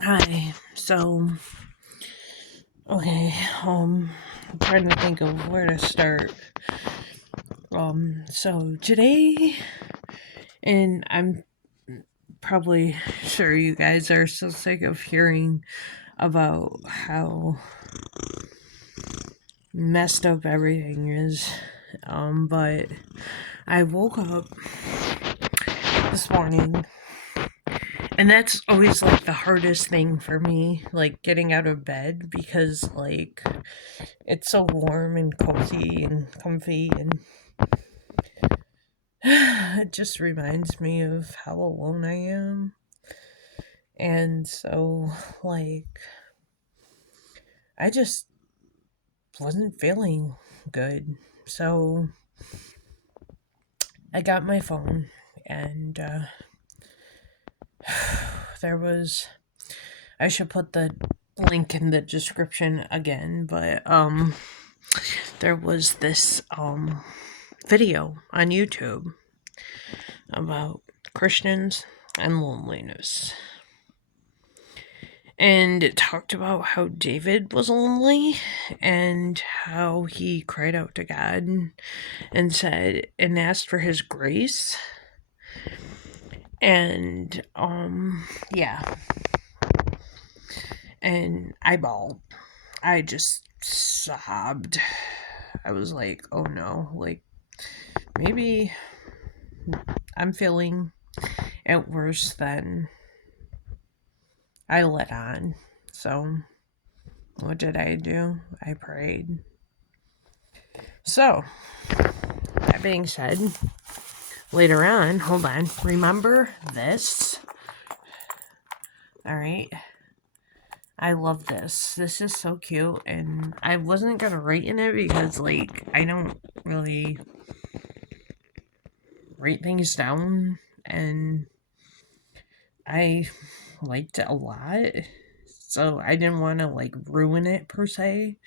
Hi. Okay, I'm trying to think of where to start. Today, and I'm probably sure you guys are so sick of hearing about how messed up everything is. But I woke up this morning, and that's always like the hardest thing for me, like getting out of bed because, like, it's so warm and cozy and comfy, and it just reminds me of how alone I am. And so, like, I just wasn't feeling good. So, I got my phone, and there was, I should put the link in the description again, but, there was this, video on YouTube about Christians and loneliness. And it talked about how David was lonely and how he cried out to God and said and asked for his grace. And yeah. And I bawled. I just sobbed. I was like, oh no, like maybe I'm feeling it worse than I let on. So what did I do? I prayed. So, that being said, later on, hold on, remember this? Alright. I love this. This is so cute, and I wasn't gonna write in it because, like, I don't really write things down, and I liked it a lot, so I didn't want to, like, ruin it per se,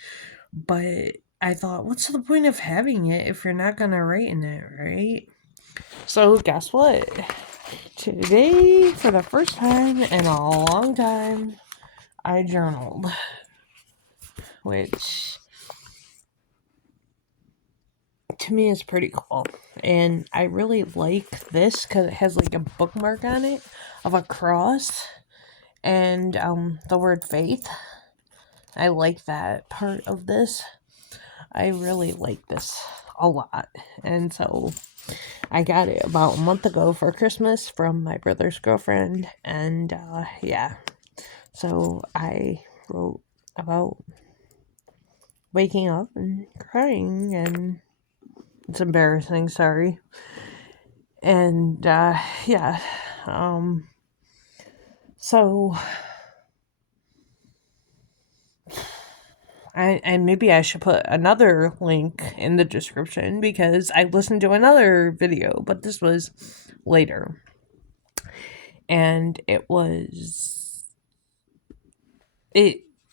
but I thought, what's the point of having it if you're not gonna write in it, right? So, guess what? Today, for the first time in a long time, I journaled, which to me is pretty cool. And I really like this because it has like a bookmark on it of a cross and the word faith. I like that part of this. I really like this a lot. And so I got it about a month ago for Christmas from my brother's girlfriend. And yeah. So I wrote about waking up and crying, and it's embarrassing, sorry. And yeah. Um so and maybe I should put another link in the description because I listened to another video, but this was later. And it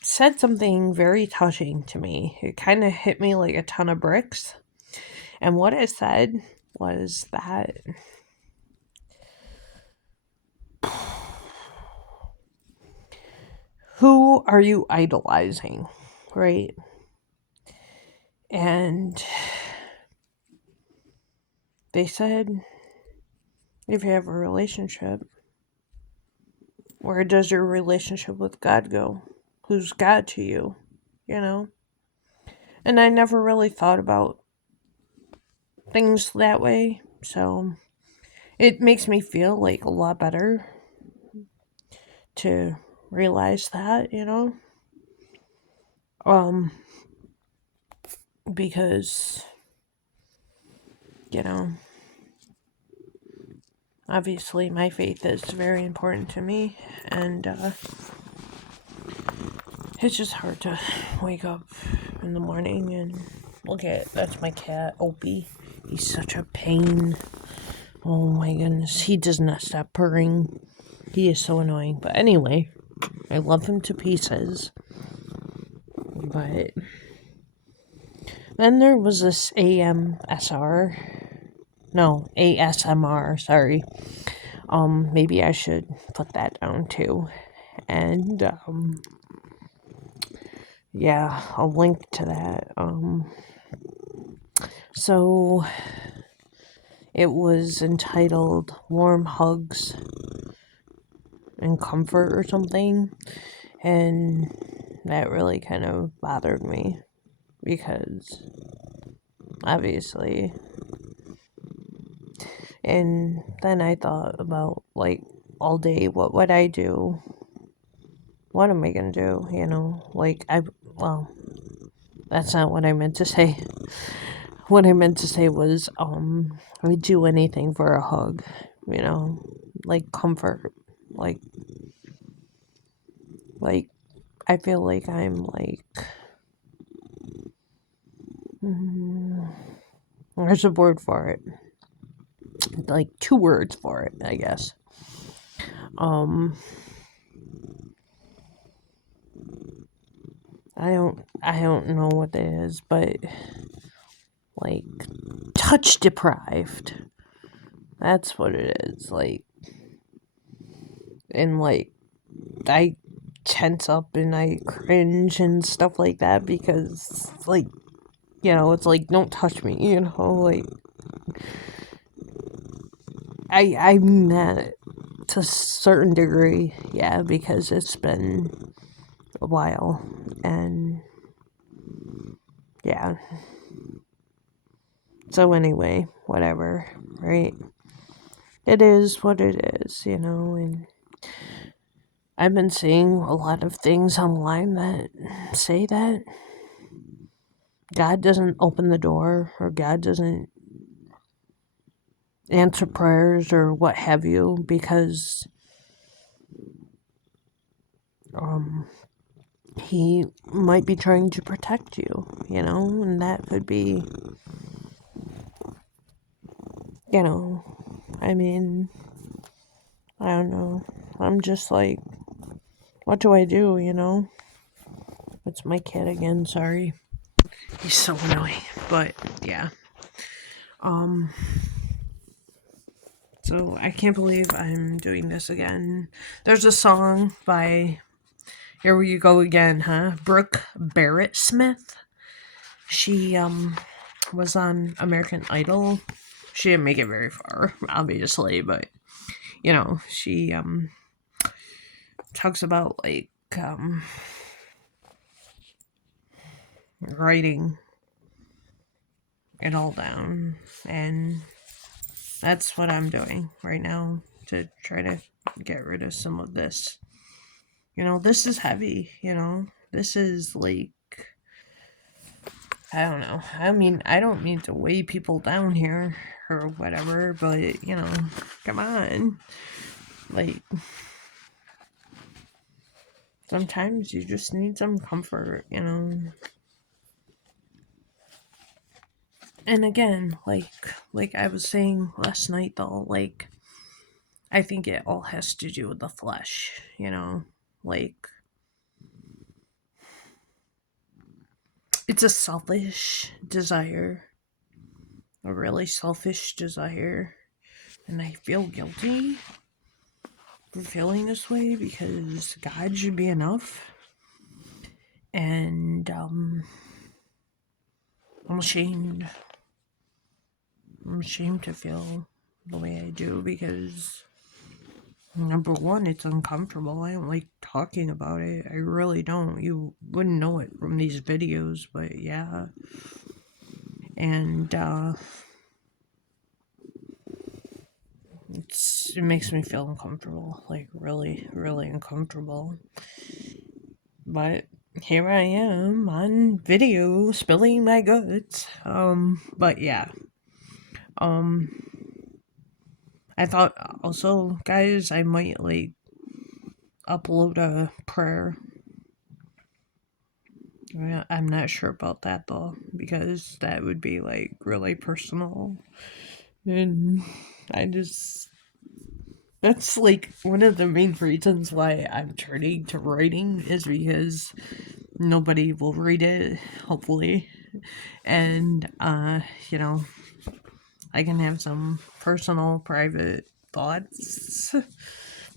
said something very touching to me. It kind of hit me like a ton of bricks. And what it said was that who are you idolizing, right? And they said, if you have a relationship, where does your relationship with God go? Who's God to you? You know? And I never really thought about things that way. So it makes me feel like a lot better to realize that, you know? Um, because, you know, obviously my faith is very important to me, and it's just hard to wake up in the morning and look at, that's my cat, Opie. He's such a pain. Oh my goodness, he does not stop purring. He is so annoying. But anyway, I love him to pieces. But then there was this ASMR, sorry. Maybe I should put that down too. And yeah, I'll link to that. So it was entitled Warm Hugs and Comfort or something, and that really kind of bothered me because obviously. And then I thought about, like, all day, what would I do? What am I gonna do? Like, well, that's not what I meant to say. What I meant to say was, I would do anything for a hug, like comfort. Like, like, I feel like I'm like, mm, there's a word for it. Like, two words for it, I guess. I don't know what it is, but like touch deprived. That's what it is. Like, and like I tense up and I cringe and stuff like that because like, it's like, don't touch me, like I mean that to a certain degree, yeah, because it's been a while. And yeah, so anyway, whatever, right? It is what it is, and I've been seeing a lot of things online that say that God doesn't open the door or God doesn't answer prayers or what have you because um he might be trying to protect you, and that could be, I mean, I don't know. I'm just like, what do I do, It's my kid again, sorry. He's so annoying. But yeah. Um so I can't believe I'm doing this again. There's a song by, here we go again, huh? Brooke Barrett Smith. She was on American Idol. She didn't make it very far, obviously, but she talks about like writing it all down, and that's what I'm doing right now to try to get rid of some of this. This is heavy, This is like, I don't know. I mean, I don't mean to weigh people down here or whatever, but, come on. Like, sometimes you just need some comfort, And again, like I was saying last night though, like, I think it all has to do with the flesh, Like, it's a selfish desire, a really selfish desire, and I feel guilty for feeling this way because God should be enough, and I'm ashamed. I'm ashamed to feel the way I do because, number one, it's uncomfortable. I don't like talking about it. I really don't. You wouldn't know it from these videos, but yeah. And it makes me feel uncomfortable, like really, really uncomfortable. But here I am on video spilling my guts. But yeah. Um, I thought also, guys, I might like upload a prayer. I'm not sure about that though, because that would be like really personal. And I just, that's like one of the main reasons why I'm turning to writing is because nobody will read it, hopefully. And, I can have some personal, private thoughts.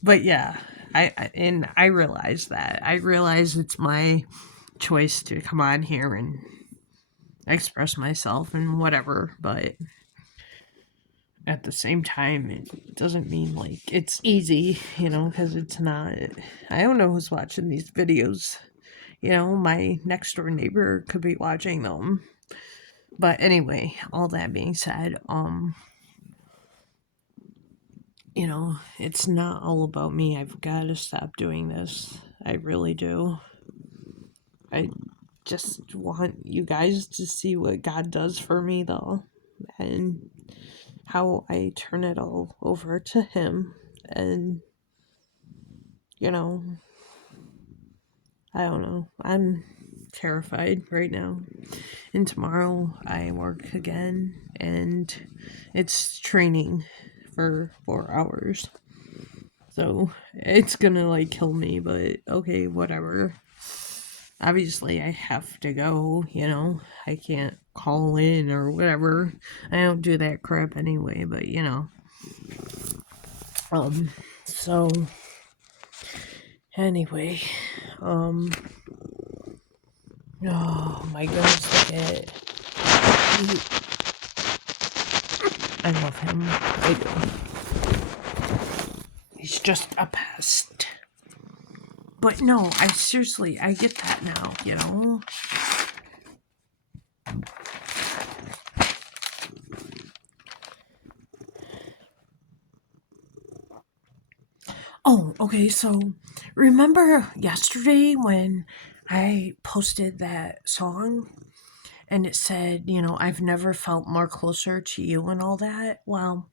But yeah, I realize that. I realize it's my choice to come on here and express myself and whatever, but at the same time, it doesn't mean like it's easy, because it's not. I don't know who's watching these videos. My next door neighbor could be watching them. But anyway, all that being said, it's not all about me. I've got to stop doing this. I really do. I just want you guys to see what God does for me, though, and how I turn it all over to Him. And, I don't know. I'm terrified right now. And tomorrow I work again, and it's training for 4 hours. So it's gonna like kill me, but okay, whatever. Obviously, I have to go, I can't call in or whatever. I don't do that crap anyway, but so anyway, oh my goodness, look at I love him. I do. He's just a pest. But no, I get that now, Oh, okay, so remember yesterday when I posted that song and it said, I've never felt more closer to you and all that? Well,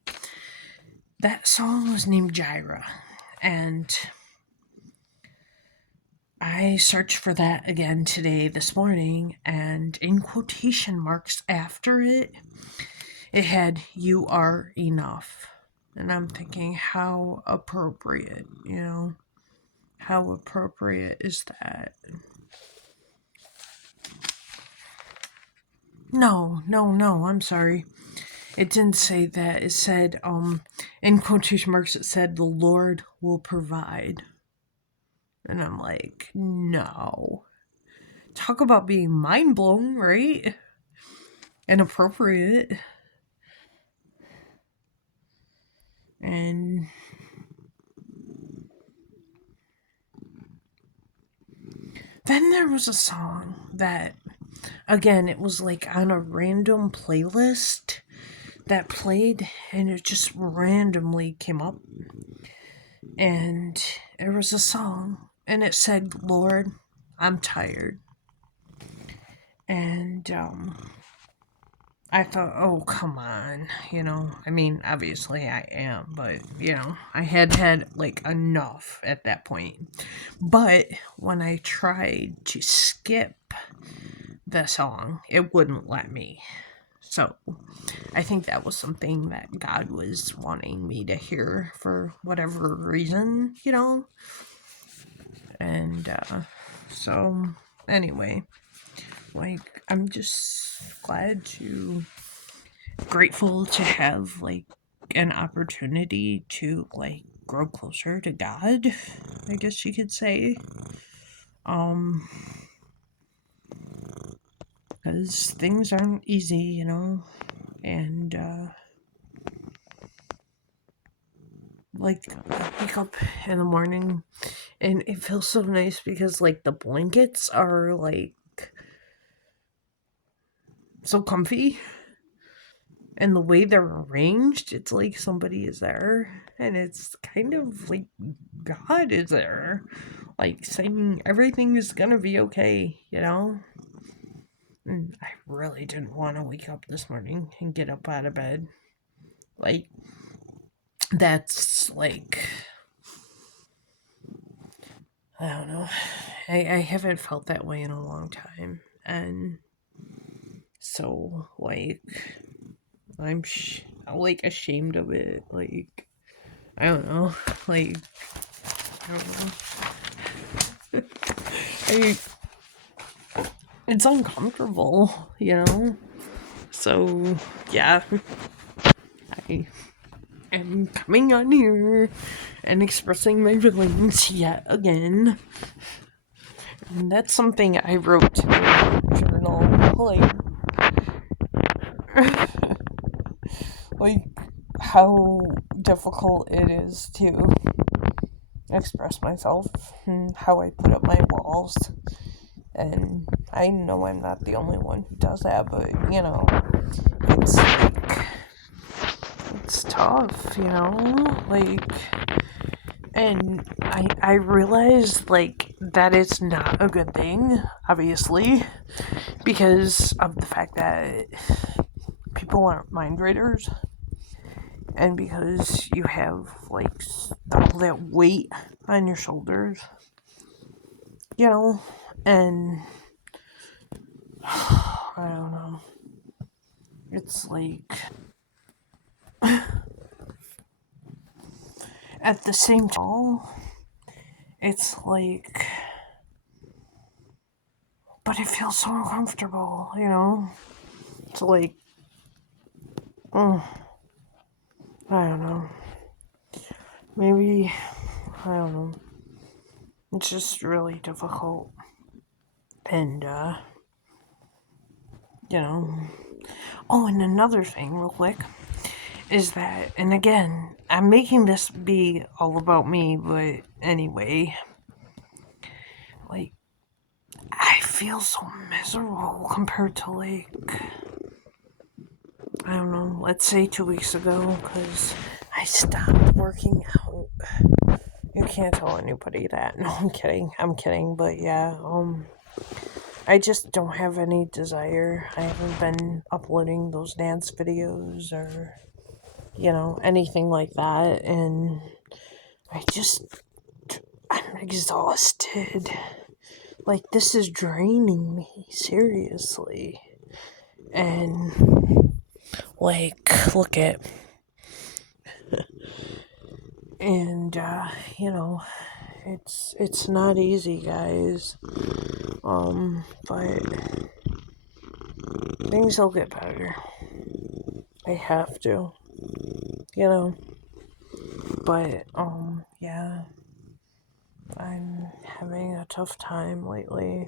that song was named Gyra, and I searched for that again this morning, and in quotation marks after it, it had "You Are Enough." And I'm thinking, how appropriate, How appropriate is that? No, I'm sorry. It didn't say that. It said, in quotation marks, it said, "The Lord will provide." And I'm like, no. Talk about being mind blown, right? Inappropriate. And then there was a song that, again, it was like on a random playlist that played, and it just randomly came up. And there was a song, and it said, "Lord, I'm tired." And I thought, oh, come on, I mean, obviously I am, but, I had like enough at that point. But when I tried to skip the song, it wouldn't let me. So I think that was something that God was wanting me to hear for whatever reason, And so anyway, like, I'm just grateful to have like an opportunity to like grow closer to God, I guess you could say. Because things aren't easy, and like I wake up in the morning and it feels so nice because like the blankets are like so comfy, and the way they're arranged, it's like somebody is there, and it's kind of like God is there, like saying everything is gonna be okay, And I really didn't want to wake up this morning and get up out of bed. Like, that's like, I don't know. I haven't felt that way in a long time. And so, like, I'm like ashamed of it. Like, I don't know. Like, I don't know. It's uncomfortable, So, yeah. am coming on here and expressing my feelings yet again. And that's something I wrote in a journal, like how difficult it is to express myself and how I put up my walls. And I know I'm not the only one who does that, but it's like, it's tough, and I realized like that it's not a good thing, obviously, because of the fact that people aren't mind readers, and because you have like all that weight on your shoulders, and I don't know. It's like at the same time, it's like, but it feels so uncomfortable, It's like, I don't know. Maybe, I don't know. It's just really difficult. And, Oh, and another thing, real quick, is that, and again, I'm making this be all about me, but anyway, like, I feel so miserable compared to, like, I don't know, let's say 2 weeks ago, because I stopped working out. You can't tell anybody that. No, I'm kidding, but yeah, I just don't have any desire. I haven't been uploading those dance videos or, anything like that, and I'm exhausted. Like, this is draining me, seriously. And, like, look at, and, it's not easy, guys. But things will get better. They have to, you know. But, yeah, I'm having a tough time lately,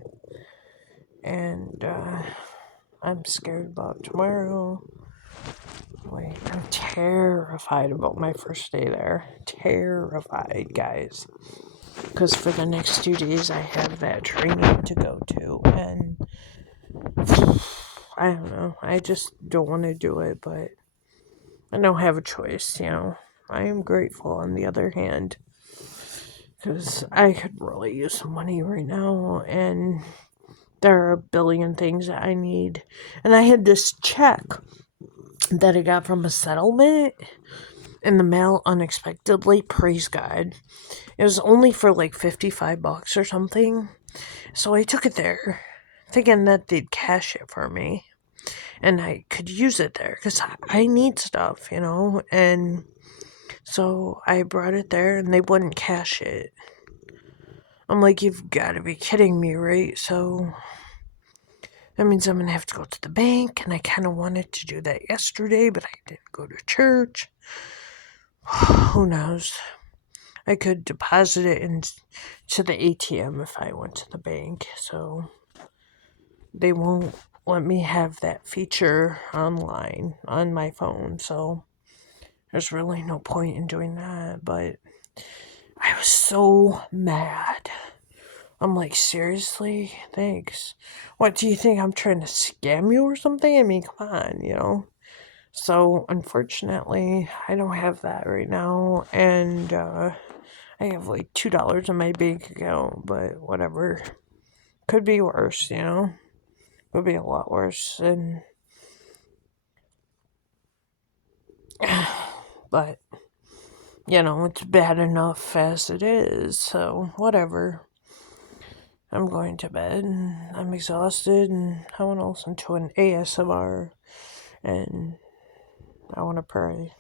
and, I'm scared about tomorrow. Like, I'm terrified about my first day there. Terrified, guys. Because for the next 2 days, I have that training to go to, and I don't know. I just don't want to do it, but I don't have a choice, I am grateful, on the other hand, because I could really use some money right now, and there are a billion things that I need. And I had this check that I got from a settlement in the mail unexpectedly. Praise God. It was only for like $55 or something. So I took it there, thinking that they'd cash it for me and I could use it there because I need stuff, And so I brought it there and they wouldn't cash it. I'm like, you've got to be kidding me, right? So that means I'm going to have to go to the bank, and I kind of wanted to do that yesterday, but I didn't go to church. Who knows? I could deposit it into the ATM if I went to the bank, so they won't let me have that feature online on my phone, so there's really no point in doing that. But I was so mad. I'm like, seriously? Thanks. What, do you think I'm trying to scam you or something? I mean, come on, So, unfortunately, I don't have that right now, and I have like $2 in my bank account, but whatever. Could be worse, Could be a lot worse, and but it's bad enough as it is, so whatever. I'm going to bed, and I'm exhausted, and I want to listen to an ASMR, and I want to pray,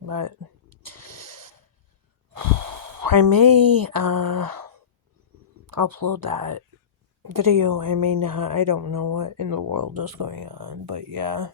but I may upload that video. I may not. I don't know what in the world is going on, but yeah.